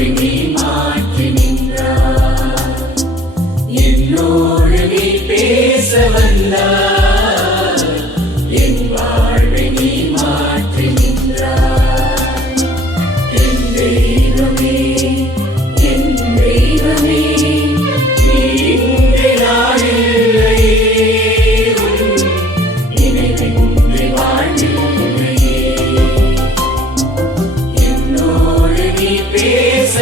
வாழ்வை நீ மாற்றி நின்றாய். என்னோடு நீ பேச வந்தாய். என் வாழ்வை நீ மாற்றி நின்றாய். என் தெய்வமே, என் தெய்வமே, நீ இன்றி நான் இல்லையே. உன் நினைவின்றி வாழ்வில்லையே. என்னோடு நீ பேச